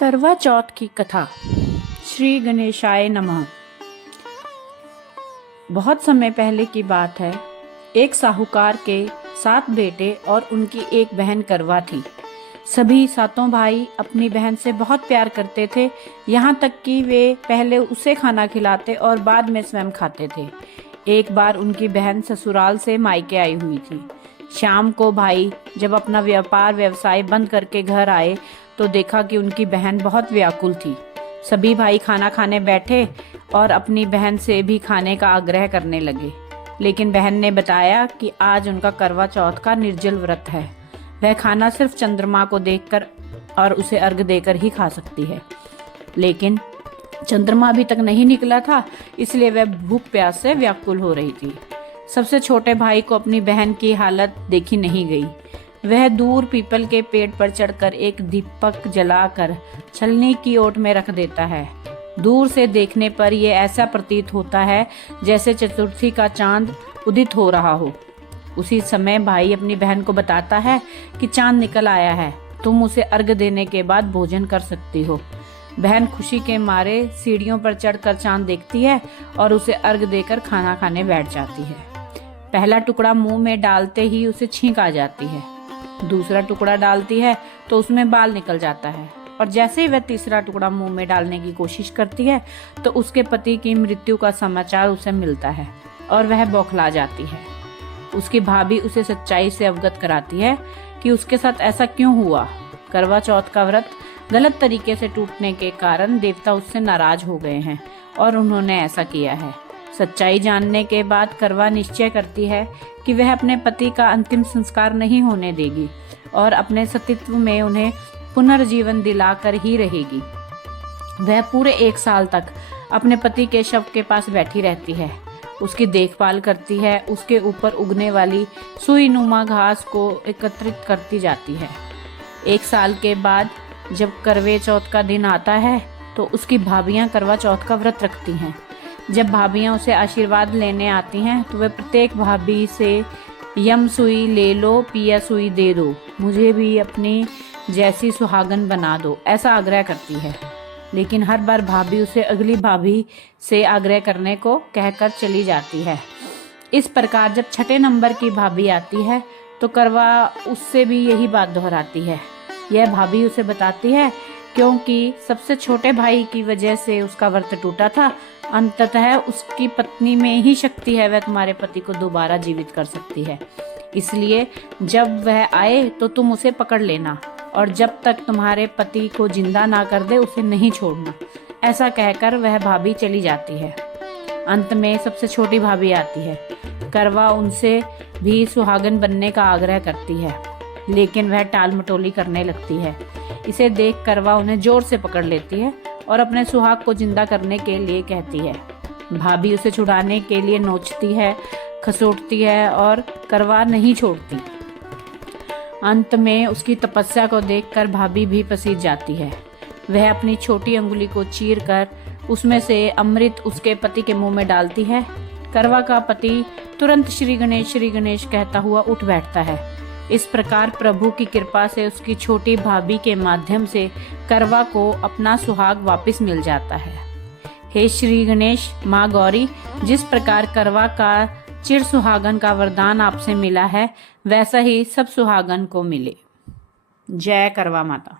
करवा चौथ की कथा। श्री गणेशाय नमः। बहुत समय पहले की बात है। एक साहूकार के 7 बेटे और उनकी एक बहन करवा थी। सभी 7 भाई अपनी बहन से बहुत प्यार करते थे, यहाँ तक कि वे पहले उसे खाना खिलाते और बाद में स्वयं खाते थे। एक बार उनकी बहन ससुराल से मायके आई हुई थी। शाम को भाई जब अपना व्यवसाय बंद करके घर आए तो देखा कि उनकी बहन बहुत व्याकुल थी। सभी भाई खाना खाने बैठे और अपनी बहन से भी खाने का आग्रह करने लगे, लेकिन बहन ने बताया कि आज उनका करवा चौथ का निर्जल व्रत है। वह खाना सिर्फ चंद्रमा को देखकर और उसे अर्घ देकर ही खा सकती है। लेकिन चंद्रमा अभी तक नहीं निकला था, इसलिए वह भूख प्यास से व्याकुल हो रही थी। सबसे छोटे भाई को अपनी बहन की हालत देखी नहीं गई। वह दूर पीपल के पेड़ पर चढ़कर एक दीपक जलाकर छलनी की ओट में रख देता है। दूर से देखने पर यह ऐसा प्रतीत होता है जैसे चतुर्थी का चांद उदित हो रहा हो। उसी समय भाई अपनी बहन को बताता है कि चांद निकल आया है, तुम उसे अर्घ देने के बाद भोजन कर सकती हो। बहन खुशी के मारे सीढ़ियों पर चढ़कर चांद देखती है और उसे अर्घ देकर खाना खाने बैठ जाती है। पहला टुकड़ा मुंह में डालते ही उसे छींक आ जाती है। दूसरा टुकड़ा डालती है तो उसमें बाल निकल जाता है, और जैसे ही वह तीसरा टुकड़ा मुंह में डालने की कोशिश करती है तो उसके पति की मृत्यु का समाचार उसे मिलता है और वह बौखला जाती है। उसकी भाभी उसे सच्चाई से अवगत कराती है कि उसके साथ ऐसा क्यों हुआ। करवा चौथ का व्रत गलत तरीके से टूटने के कारण देवता उससे नाराज हो गए हैं और उन्होंने ऐसा किया है। सच्चाई जानने के बाद करवा निश्चय करती है कि वह अपने पति का अंतिम संस्कार नहीं होने देगी और अपने सतीत्व में उन्हें पुनर्जीवन दिलाकर ही रहेगी। वह पूरे 1 साल तक अपने पति के शव के पास बैठी रहती है, उसकी देखभाल करती है, उसके ऊपर उगने वाली सुई नुमा घास को एकत्रित करती जाती है। 1 साल के बाद जब करवे चौथ का दिन आता है तो उसकी भाभियां करवा चौथ का व्रत रखती हैं। जब भाभियां उसे आशीर्वाद लेने आती हैं तो वह प्रत्येक भाभी से यम सुई ले लो, पिया सुई दे दो, मुझे भी अपनी जैसी सुहागन बना दो, ऐसा आग्रह करती है। लेकिन हर बार भाभी उसे अगली भाभी से आग्रह करने को कहकर चली जाती है। इस प्रकार जब 6ठे नंबर की भाभी आती है तो करवा उससे भी यही बात दोहराती है। यह भाभी उसे बताती है क्योंकि सबसे छोटे भाई की वजह से उसका व्रत टूटा था। अंततः उसकी पत्नी में ही शक्ति है, वह तुम्हारे पति को दोबारा जीवित कर सकती है। इसलिए जब वह आए तो तुम उसे पकड़ लेना और जब तक तुम्हारे पति को जिंदा ना कर दे उसे नहीं छोड़ना। ऐसा कहकर वह भाभी चली जाती है। अंत में सबसे छोटी भाभी आती है। करवा उनसे भी सुहागन बनने का आग्रह करती है, लेकिन वह टाल मटोली करने लगती है। इसे देख करवा उन्हें जोर से पकड़ लेती है और अपने सुहाग को जिंदा करने के लिए कहती है। भाभी उसे छुड़ाने के लिए नोचती है, खसोटती है और करवा नहीं छोड़ती। अंत में उसकी तपस्या को देखकर भाभी भी पसीज जाती है। वह अपनी छोटी अंगुली को चीरकर उसमें से अमृत उसके पति के मुंह में डालती है। करवा का पति तुरंत श्री गणेश कहता हुआ उठ बैठता है। इस प्रकार प्रभु की कृपा से उसकी छोटी भाभी के माध्यम से करवा को अपना सुहाग वापस मिल जाता है। हे श्री गणेश, माँ गौरी, जिस प्रकार करवा का चिर सुहागन का वरदान आपसे मिला है वैसा ही सब सुहागन को मिले। जय करवा माता।